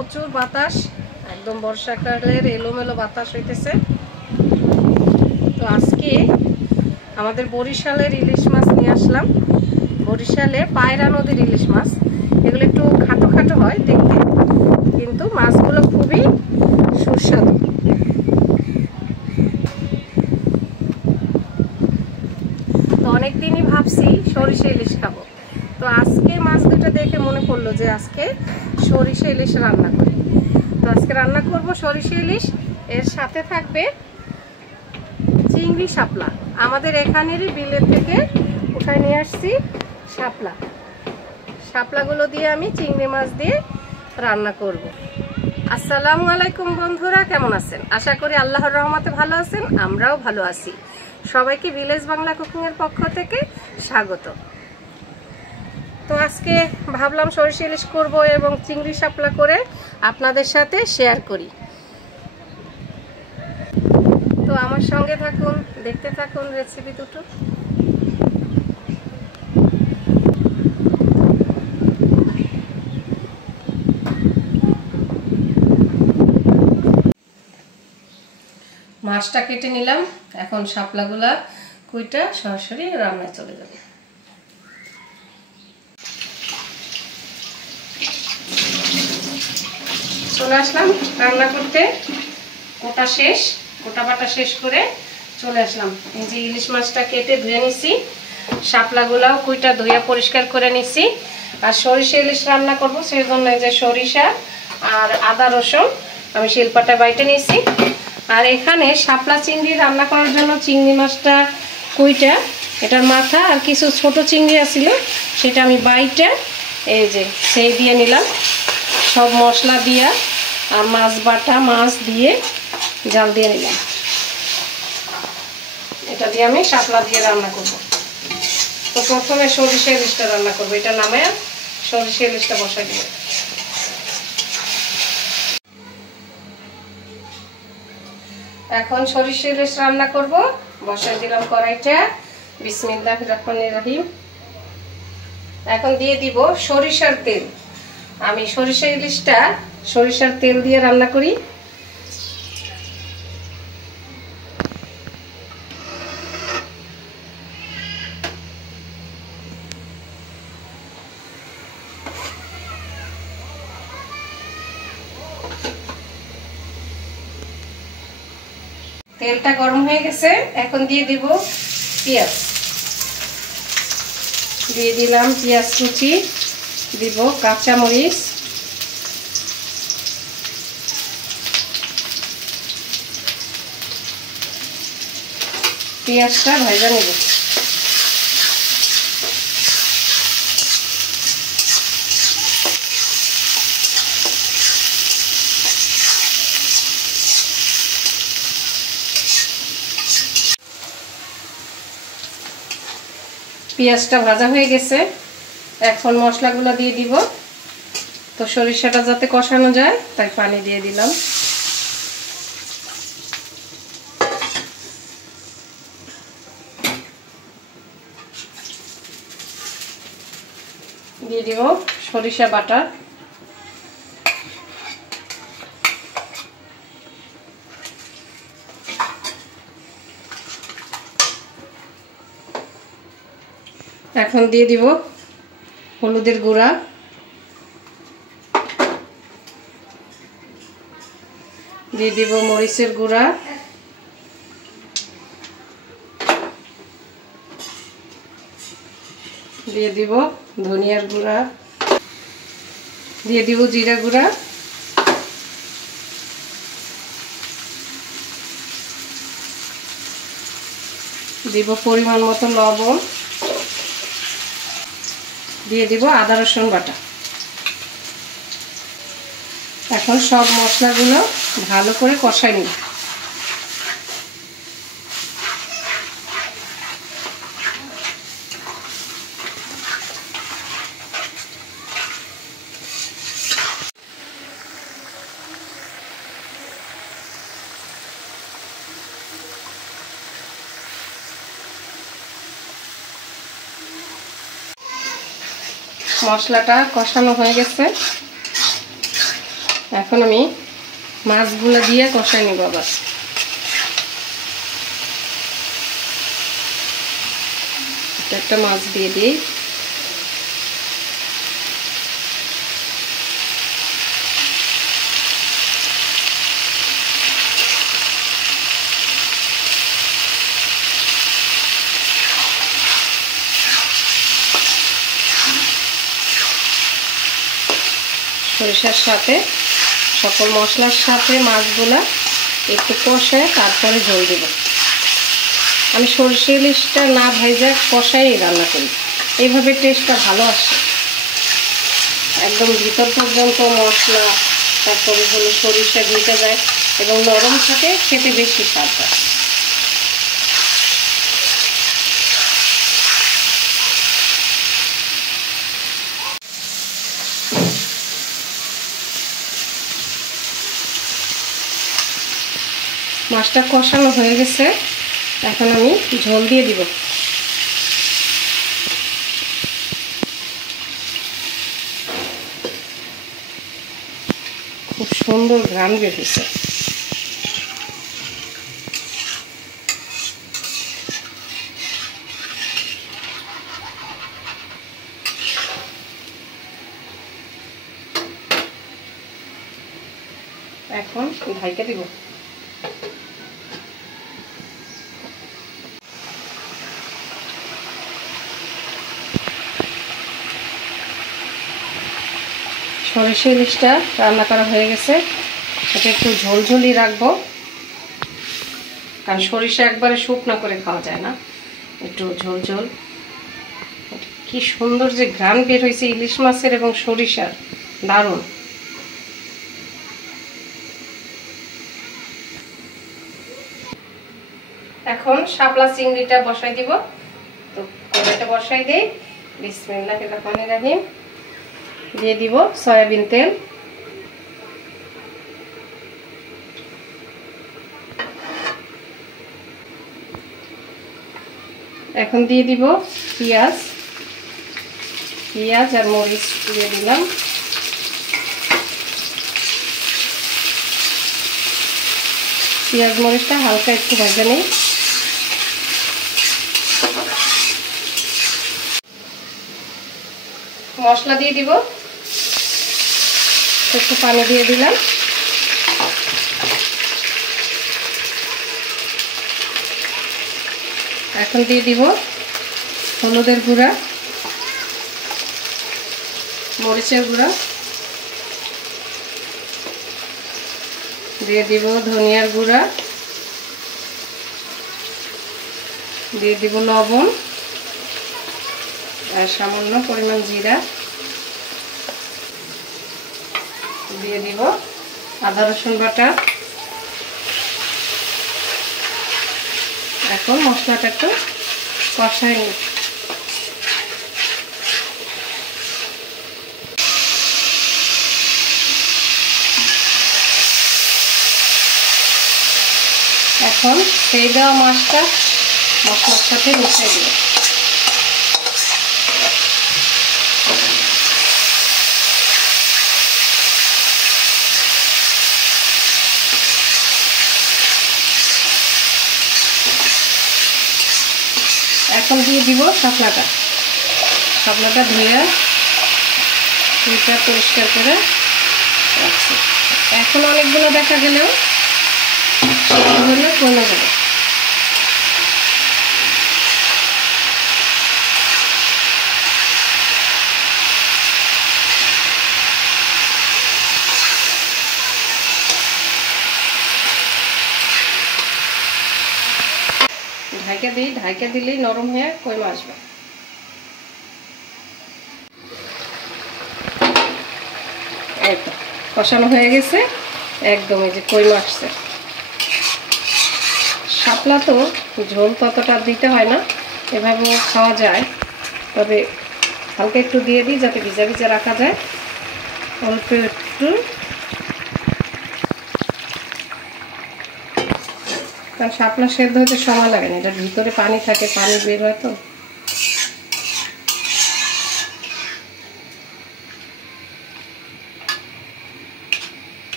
প্রচুর বাতাস, একদম বর্ষাকালের এলোমেলো বাতাস হইতেছে। তো আজকে আমাদের বরিশালের ইলিশ মাছ নিয়ে আসলাম। বরিশালে পায়রা নদীর ইলিশ মাছ। এগুলো একটু খাটো খাটো হয় দেখতে, কিন্তু মাছগুলো খুবই সুস্বাদু। তো অনেকদিনই ভাবছি সরিষা ইলিশ খাবো। তো আজকে মাছ দুটো দেখে মনে পড়লো যে আজকে সরিষা ইলিশ রান্না করি। তো আজকে রান্না করব সরিষা ইলিশ, এর সাথে থাকবে চিংড়ি শাপলা। আমাদের এখানেরই বিলের থেকে উঠায় নিয়ে আসছি শাপলা। শাপলাগুলো দিয়ে আমি চিংড়ি মাছ দিয়ে রান্না করব। আসসালামু আলাইকুম বন্ধুরা, কেমন আছেন? আশা করি আল্লাহর রহমতে ভালো আছেন, আমরাও ভালো আছি। সবাইকে ভিলেজ বাংলা কুকিংয়ের পক্ষ থেকে স্বাগত। তো আজকে ভাবলাম সরিষা ইলিশ করব এবং চিংড়ি শাপলা করে আপনাদের সাথে শেয়ার করি। তো আমার সঙ্গে থাকুন, দেখতে থাকুন রেসিপি দুটো। মাছটা কেটে নিলাম, এখন শাপলাগুলা কুইটা সরাসরি রান্নায় চলে যাবে। চলে আসলাম রান্না করতে, কোটা শেষ, কোটা বাটা শেষ করে চলে আসলাম। এই যে ইলিশ মাছটা কেটে ধুয়ে নিছি, শাপলাগুলাও কুইটা ধুয়ে পরিষ্কার করে নিছি। আর সরিষা ইলিশ রান্না করব, সেই জন্য যে সরিষা আর আদা রসুন আমি শিলপাটা বাইটে নিছি। আর এখানে শাপলা চিংড়ি রান্না করার জন্য চিংড়ি মাছটা কুইটা, এটার মাথা আর কিছু ছোট চিংড়ি আছিল, সেটা আমি বাইটে এই যে সেই দিয়ে নিলাম। সব মশলা দিয়া আর মাছ বাটা মাছ দিয়ে জাল দিয়ে নিলাম। এটা দিয়ে আমি শাপলা দিয়ে রান্না করব। তো প্রথমে সরিষা ইলিশটা রান্না করব, এটা নামে সরিষা ইলিশটা বসাই দিব। এখন সরিষা ইলিশ রান্না করব, বসাই দিলাম কড়াইটা। বিসমিল্লাহির রহমানির রহিম। এখন দিয়ে দিব সরিষার তেল। আমি সরিষা ইলিশটা সরিষার তেল দিয়ে রান্না করি। তেলটা গরম হয়ে গেছে, এখন দিয়ে দিব পেঁয়াজ। দিয়ে দিলাম পেঁয়াজ কুচি, দিব কাঁচামরিচ, পেঁয়াজটা ভাজা নেব। পেঁয়াজটা ভাজা হয়ে গেছে, এখন মশলাগুলো দিয়ে দিব। তো সরিষাটা যাতে কষানো যায় তাই পানি দিয়ে দিলাম। দিয়ে দিব সরিষা বাটা। এখন দিয়ে দিব হলুদের গুঁড়া, দিয়ে দিব মরিচের গুঁড়া, দিয়ে দিব ধনিয়ার গুঁড়া, দিয়ে দিব জিরা গুঁড়া, দিব পরিমাণ মতো লবণ, দিয়ে দিব আদা রসুন বাটা। এখন সব মশলাগুলো ভালো করে কষাই নিই। মশলাটা কষানো হয়ে গেছে, এখন আমি মাছগুলো দিয়ে কষাই নিব। আবার একটা মাছ দিয়ে দিই। সরিষার সাথে সকল মশলার সাথে মাছগুলা একটু কষায় তারপরে ঝোল দেব। আমি সরষে ইলিশটা না ভাইজা কষাই রান্না করি, এইভাবে টেস্টটা ভালো আসে। একদম ভিতর পর্যন্ত মশলা তারপরে হলো সরিষা ঢুকে যায় এবং নরম থাকে, খেতে বেশি স্বাদ হয়। মাছটা কষানো হয়ে গেছে, এখন আমি ঝোল দিয়ে দিব। খুব সুন্দর ঘ্রাণ বের হয়েছে। এখন ঢাইকা দিব। সরিষা ইলিশটা রান্না করা হয়ে গেছে, এটা একটু ঝোলঝোলই রাখবো, কারণ সরিষা একবারে শুকনো করে খাওয়া যায় না, একটু ঝোলঝোল। কি সুন্দর যে ঘ্রাণ বের হয়েছে ইলিশ মাছের এবং সরিষার, দারুণ। এখন শাপলা চিংড়িটা বসাই দিব। তো কড়াইটা বসাই দিই। বিসমিল্লাহির রহমানির রহিম। দিয়ে দিব সয়াবিন তেল, এখন দিয়ে দিব পেঁয়াজ আর মরিচ দিয়ে দিলাম। পেঁয়াজ মরিচটা হালকা একটু ভেজে নিই। মশলা দিয়ে দিব, একটু পানি দিয়ে দিলাম। এখন দিয়ে দিব হলুদের গুঁড়া, মরিচের গুঁড়া, দিয়ে দিব ধনিয়ার গুঁড়া, দিয়ে দিব লবণ আর সামান্য পরিমাণ জিরা, দিয়ে দিব আদা রসুন বাটা। এখন মশলাটা একটু কষাই নিই। এখন সেই দেওয়া মাছটা মশলার সাথে মিশিয়ে দিব। এখন দিয়ে দিব শাপলাটা ধুয়ে পরিষ্কার করে রাখছি। এখন অনেকগুলো দেখা গেলেও সেগুলো কমে যাবে। ঢাইকা দিলেই নরম হয়ে কইমা আসবে। এই তো কষানো হয়ে গেছে একদম, এই যে কইমা আসছে। শাপলা তো ঝোল ততটা দিতে হয় না, এভাবেও খাওয়া যায়, তবে হালকা একটু দিয়ে দিই যাতে ভিজা ভিজা রাখা যায়। অল্প একটু, কারণ শাপলা সেদ্ধ হতে সময় লাগে না, এটার ভিতরে পানি থাকে, পানি বের হয়। তো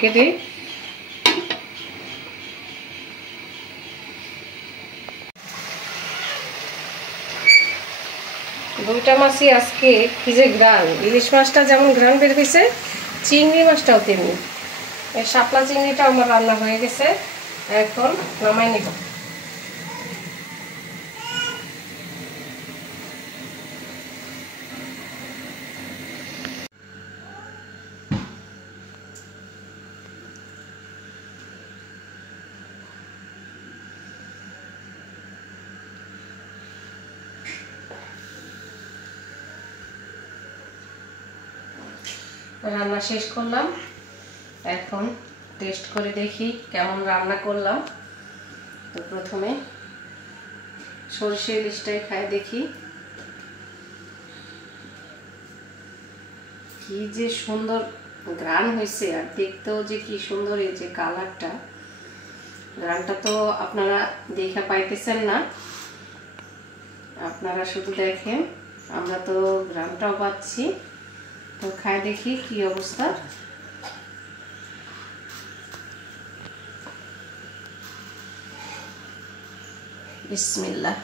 ঢেকে দিই। দুইটা মাছই আজকে কি যে ঘ্রাণ, ইলিশ মাছটা যেমন ঘ্রাণ বের হয়েছে, চিংড়ি মাছটাও তেমনি। এই শাপলা চিংড়িটা আমার রান্না হয়ে গেছে, এখন নামাই নিব। রান্না শেষ করলাম, এখন টেস্ট করে দেখি কেমন রান্না করলাম। তো প্রথমে সরষে ইলিশটাই খাই দেখি। কি যে সুন্দর ঘ্রাণ হয়েছে, আর দেখতেও যে কি সুন্দর, এই যে কালারটা, ঘ্রাণটা তো আপনারা দেখা পাইতেছেন না, আপনারা শুধু দেখেন, আমরা তো ঘ্রাণটাও পাচ্ছি। তো খাই দেখি কি অবস্থা। বিসমিল্লাহ।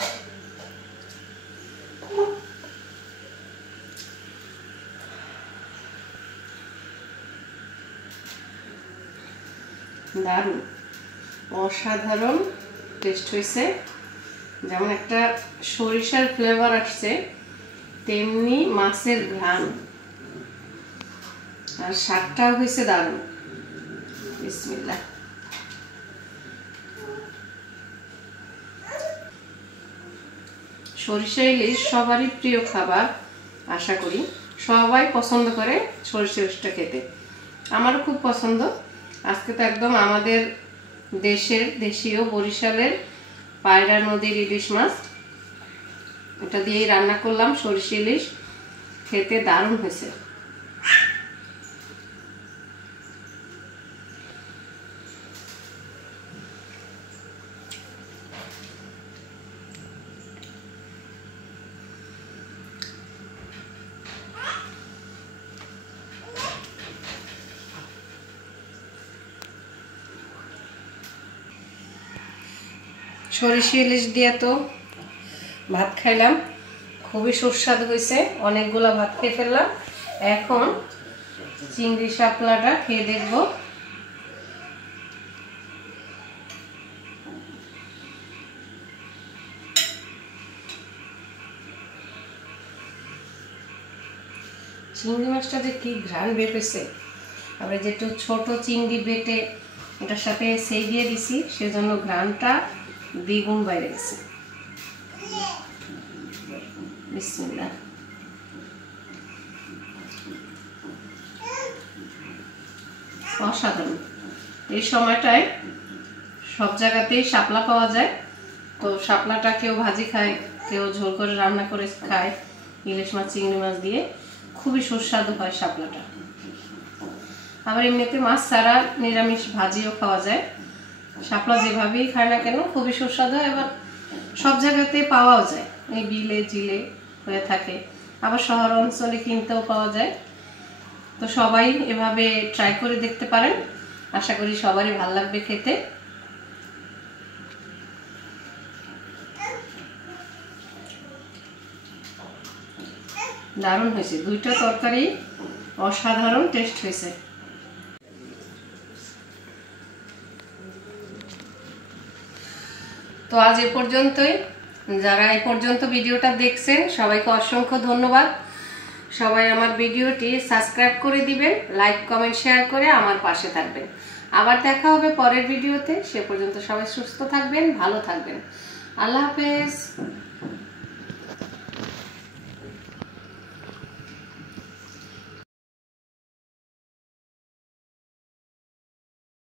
দারুণ, অসাধারণ টেস্ট হয়েছে। যেমন একটা সরিষার ফ্লেভার আসছে, তেমনি মাছের ঘ্রাণ, আর শাকটাও হয়েছে দারুণ। বিসমিল্লাহ। সরিষা ইলিশ সবারই প্রিয় খাবার, আশা করি সবাই পছন্দ করে সরিষা ইলিশটা খেতে, আমারও খুব পছন্দ। আজকে তো একদম আমাদের দেশীয় বরিশালের পায়রা নদীর ইলিশ মাছ, এটা দিয়েই রান্না করলাম সরিষা ইলিশ, খেতে দারুণ হয়েছে। সরিষা ইলিশ দিয়ে তো ভাত খাইলাম, খুবই সুস্বাদু হয়েছে, অনেকগুলো ভাত খেয়ে ফেললাম। এখন চিংড়ি শাপলাটা খেয়ে দেখব। চিংড়ি মাছটা যে কি ঘ্রাণ বের হয়েছে, আবার যেটু ছোট চিংড়ি বেটে এটার সাথে সেই দিয়ে দিছি, সেজন্য ঘ্রাণটা দ্বিগুণ বাইরে গেছে। বিসমিল্লাহ। অসাধারণ। এই সময়টায় সব জায়গাতেই শাপলা পাওয়া যায়, তো শাপলাটা কেউ ভাজি খায়, কেউ ঝোল করে রান্না করে খায় ইলিশ মাছ চিংড়ি মাছ দিয়ে, খুবই সুস্বাদু হয় শাপলাটা। আবার এমনিতে মাছ ছাড়া নিরামিষ ভাজিও খাওয়া যায়, শাপলা যেভাবেই খায় না কেন খুবই সুস্বাদু হয়। এবার সব জায়গাতে পাওয়াও যায়, এই বিলে জিলে হয়ে থাকে, আবার শহর অঞ্চলে কিনতেও পাওয়া যায়। তো সবাই এভাবে ট্রাই করে দেখতে পারেন, আশা করি সবারই ভালো লাগবে খেতে। দারুণ হয়েছে, দুইটা তরকারি অসাধারণ টেস্ট হয়েছে। তো আজ এ পর্যন্তই। যারা এই পর্যন্ত ভিডিওটা দেখছেন সবাইকে অসংখ্য ধন্যবাদ। সবাই আমার ভিডিওটি সাবস্ক্রাইব করে দিবেন, লাইক কমেন্ট শেয়ার করে আমার পাশে থাকবেন। আবার দেখা হবে পরের ভিডিওতে, সে পর্যন্ত সবাই সুস্থ থাকবেন, ভালো থাকবেন। আল্লাহ হাফেজ।